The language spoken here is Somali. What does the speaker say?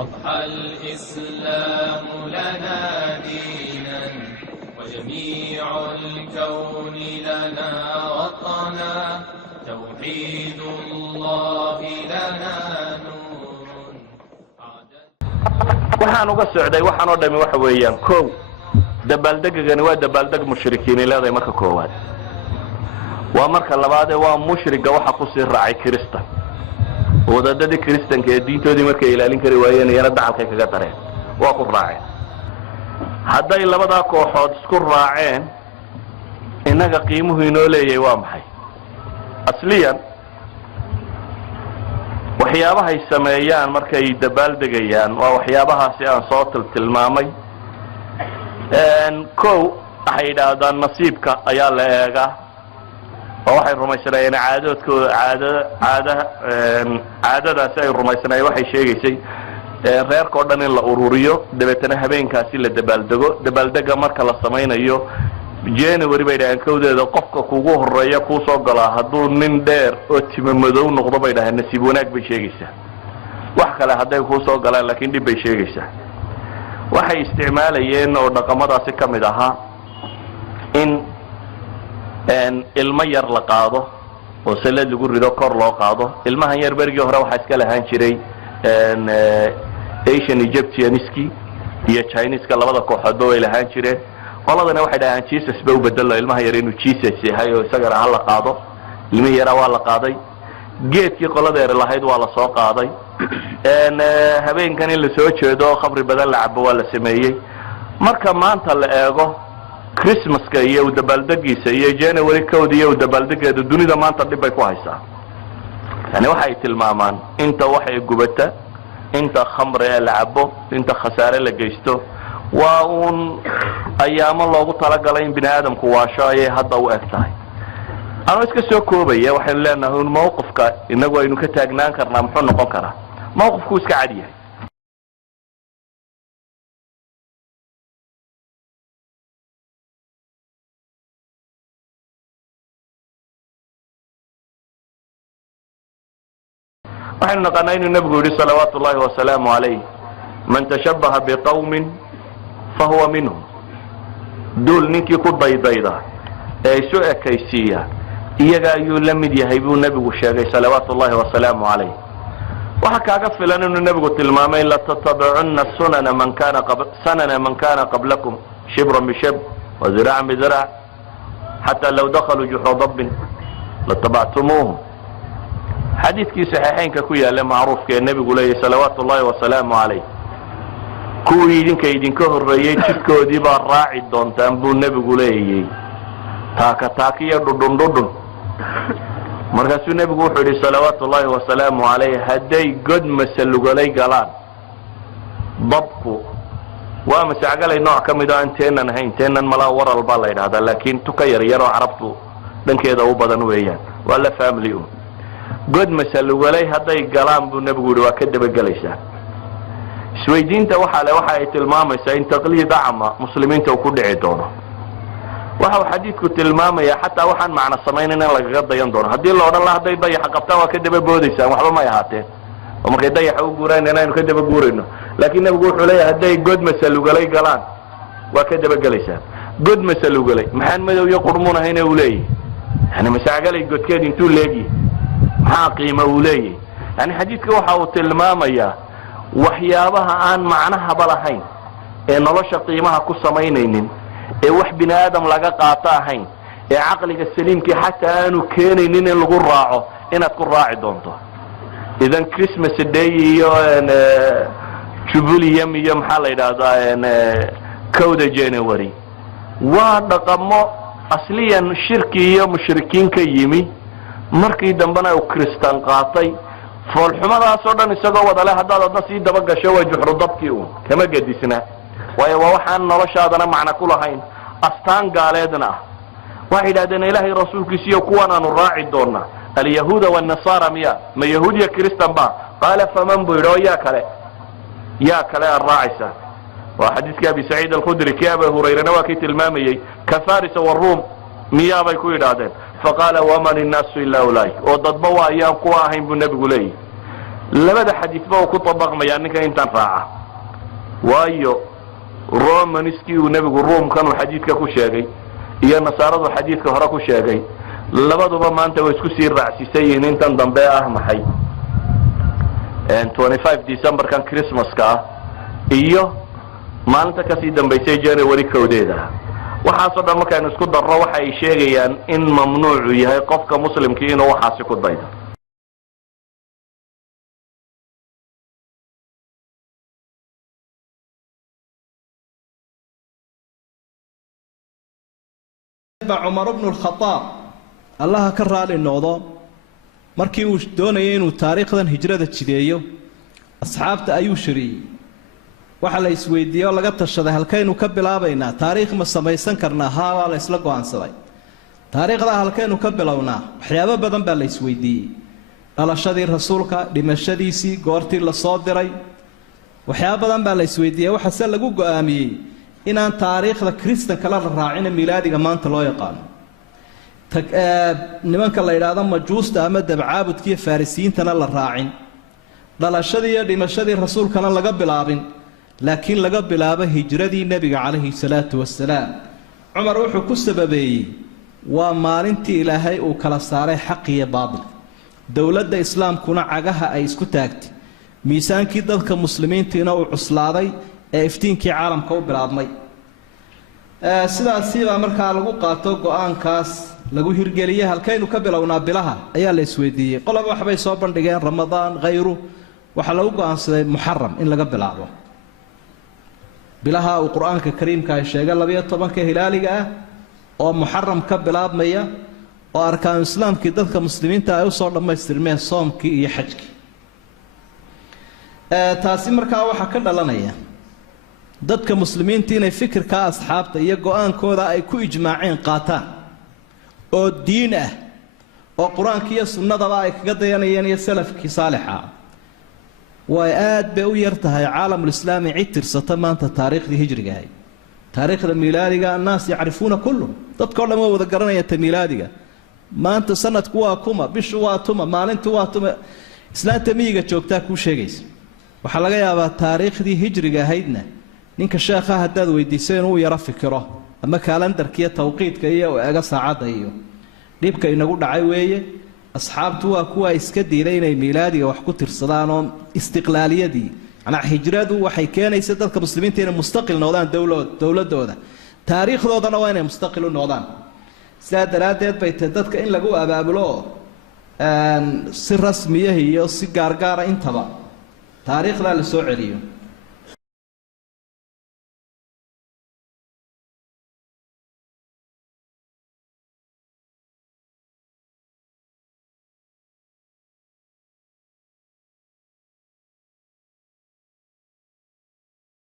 أضحى الإسلام لنا دينا وجميع الكون لنا وطنا توحيد الله لنا نور. waxaan uga socday waxaan oo dhami waxa weeyaan koow dabaaldegani waa dabaaldeg mushrikiin ilaahay marka koowaad waa marka labaad waa mushriga waxa ku sii raacay kristan wadadadii kristanka ee diintoodii markay ilaalin kari waayeen iyana dacalkay kaga dareen waa ku raaceen hadday labada kooxood isku raaceen inaga qiimuhu inoo leeyahay waa maxay asliyan waxyaabaha ay sameeyaan markay dabaaldegayaan waa waxyaabahaasi aan soo tilmaamay kow waxay yidhaahdaan nasiibka ayaa la eegaa oo waxay rumaysanayeen caadadaasi ay rumaysanayeen waxay sheegaysay reerkao dhan in la ururiyo dabeetana habeenkaasi la dabaaldego dabaaldega marka la samaynayo january bay dhahaan kowdeeda qofka kugu horeeya kuu soo galaa hadduu nin dheer oo timo madow noqdo bay dhahaan nasiib wanaag bay sheegaysaa wax kale hadday kuu soo galaan laakiin dhib bay sheegaysaa waxay isticmaalayeen oo dhaqamadaasi ka mid ahaa in ilmo yar la qaado oo salad lagu rido kor loo qaado ilmahan yar berigii hore waxaa iska lahaan jiray Asian Egyptianiski iyo Chineska labada kooxood way lahaan jireen qoladana waxay dhahaan Jesus ba u bedelo ilmaha yar inuu Jesus yahay oo isagana hal la qaado ilmaha yar waa la qaaday geedkii qolada yar lahayd waa la soo qaaday habeenkan in la soo jeedo khabri badan la cabo waa la sameeyay marka maanta la eego Christmaska iyo dabaaldegiisa iyo January kowda iyo dabaaldegeeda dunida maanta dib bay ku haysaa yani waxay tilmaamaan inta waxay gubata inta khamri la cabo inta khasaare la geysto waa un ayaamo loogu talagalay in bini aadamku waasho ay hadda u egtahay anoo iska soo koobaya waxaan leenahay mowqifka inagu aynu ka taagnaan karnaa muxuu noqon karaa mowqifku iska cad yahay waxaan naqanaa inuu nabigu yidhi salawaatu ullaahi wasalaamu calayh man tashabbaha biqawmin fahuwa minhum duul ninkii ku daydayda ee isu ekaysiiya iyaga ayuu la mid yahay buu nabigu sheegay salawaatu ullaahi wasalaamu calayh waxa kaaga filan inuu nabigu tilmaamay la tatabicunna sanana man kana qablakum shibran bishibr wa ziraacan biziraac xataa law dakhaluu juxra dabbin latabactumuuhum xadiidkii saxiixaynka ku yaala macruufka ee nabigu leeyahay salawaatu ullaahi wasalaamu calayh kuwii idinka horreeyay jidkoodii baa raaci doontaan buu nabigu leeyay taakataakiyo dhudhundhudhun markaasuu nabigu wuxuu yidhi salawaatu ullaahi wasalaamu calayh hadday god masalugalay galaan dabku waa masacgalay nooc ka mid oo aan teenan ahayn teenan malaa waral baa la yidhahdaa laakiin tuka yar yaroo carabtu dhankeeda u badan weeyaan waa la family god masalugalay hadday galaan buu nabigu yidhi waa ka dabagelaysaa isweydiinta waxa ay tilmaamaysaa in taqliid acma muslimiinta uu ku dhici doono waxa uu xadiidku tilmaamaya xataa waxaan macno samaynayn in lagaga dayan doono haddii la odhan lahaa hadday dayaxa qabtaan waa ka daba boodaysaan waxba may ahaateen oo markay dayaxa u guuraan inaynu ka daba guurayno laakiin nabigu wuxuu leeyahay hadday god masalugalay galaan waa ka dabagelaysaan god masalugalay maxaan madow iyo qurmuun ahayna uu leeyahay yani masaagalay godkeed intuu leegyahay maxaa qiimo uu leeyahay yani xadiidka waxa uu tilmaamayaa waxyaabaha aan macnahaba lahayn ee nolosha qiimaha ku samaynaynin ee wax bini aadam laga qaato ahayn ee caqliga saliimkii xataa aanu keenaynin in lagu raaco inaad ku raaci doonto idan Christmas day iyo jubileum iyo maxaa la yidhaahdaa kowda January waa dhaqamo asliyan shirki iyo mushrikiin ka yimi markii dambana uu kristaan qaatay foolxumadaas oo dhan isagoo wadale haddaad adna sii daba gasho waa juxru dabkii uun kama gadisna waayo waa waxaan noloshaadana macno ku lahayn astaan gaaleedna ah waxay yidhahdeen ilaahay rasuulkiisiyo kuwan aanu raaci doonaa alyahuuda wannasara miya ma yahuudiya kristan ba qaala faman buu yidhi oo yaa kale aad raacaysaa waa xadiiskii abi saciid alkhudri kii abi hurayrana waa kii tilmaamayey ka farisa waruum miyaabay ku yidhaahdeen faqaala waman innaasu ilaa ulaa'ik oo dadba waa ayaan kuwa ahayn buu nebigu leeyahy labada xadiisba uu ku tabaqmaya ninka intan raaca waayo romaniskii uu nabigu ruumkan uu xadiidka ku sheegay iyo nasaaradu xadiidka hore ku sheegay labaduba maanta way isku sii raacsiisayeen intan dambe ah maxay 25 December kan Christmas-ka iyo maalinta ka sii dambeysay January kowdeeda waxaasoo dhan markaan isku darro waxa ay sheegayaan in mamnuucu yahay qofka muslimkii inuu waxaasi ku daydo عمر بن الخطاب الله كرالي النوضو markii uu doonayay inuu taariikhdan hijrada jideeyo asxaabta ayuu shiriyay waxa la isweydiiyo laga tashaday halkaynu ka bilaabaynaa taariikh ma samaysan karnaa haa la isla go'aansaday taariikhda halkaynu ka bilownaa waxyaabo badan baa la isweydiiyay dhalashadii rasuulka dhimashadiisii goortii la soo diray waxyaabo badan baa la isweydiiyay waxa se lagu go'aamiyay inaan taariikhda kristanka la raacin miilaadiga maanta loo yaqaano nimanka la yiraahdo majuusta ama dabcaabudkiyo farisiintana la raacin dhalashadii iyo dhimashadii rasuulkana laga bilaabin laakiin laga bilaabo hijradii nabiga calayhi salaatu wasalaam umar wuxuu ku sababeeyay waa maalintii ilaahay uu kala saaray xaq iyo baadil dawladda islaamkuna cagaha ay isku taagtay miisaankii dadka muslimiintiina uu cuslaaday ee iftiinkii caalamka u bilaabmay sidaasi baa markaa lagu qaato go'aankaas lagu hirgeliyay halkaynu ka bilownaa bilaha ayaa la isweydiiyay qolaba waxbay soo bandhigeen ramadaan غayru waxa lagu go'aansaday muharram in laga bilaabo bilaha uu quraanka kariimka ay sheegay 12ka hilaaliga ah oo muharram ka bilaabmaya oo arkaan islaamkii dadka muslimiinta ay u soo dhameystirmeen soomkii iyo xajkii taasi markaa waxa ka dhalanaya dadka muslimiinta inay fikirka asxaabta iyo go'aankooda ay ku ijmaaceen qaataan oo diin ah oo quraanka iyo sunnadaba ay kaga dayanayeen iyo salafkii saalixa way aad bay u yartahay caalamul islaami citirsata maanta taariikhdii hijriga ahay taariikhda miilaadiga annaas yacrifuuna kullu dadkoo dhan wada garanayaan miilaadiga maanta sanadku waa kuma bishu waa tuma maalintu waa tuma islaanta miyiga joogtaa ku sheegaysa waxa laga yaabaa taariikhdii hijriga ahaydna ninka sheekha hadaad weydiisay inuu yara fikiro ama kalendarkiya tawqiidka iyo eega saacada iyo dhibka inagu dhacay weeye asxaabtu waa kuwa iska diiday inay miilaadiga wax ku tirsadaan oo istiqlaaliyadii ana hijradu waxay keenaysaa dadka muslimiinta inay mustaqil noqdaan dawladooda taariikhdoodana waa inay mustaqil u noqdaan sidaa daraadeed bay dadka in lagu abaabulo si rasmi ah iyo si gaargaar ah intaba taariikhda la soo celiyo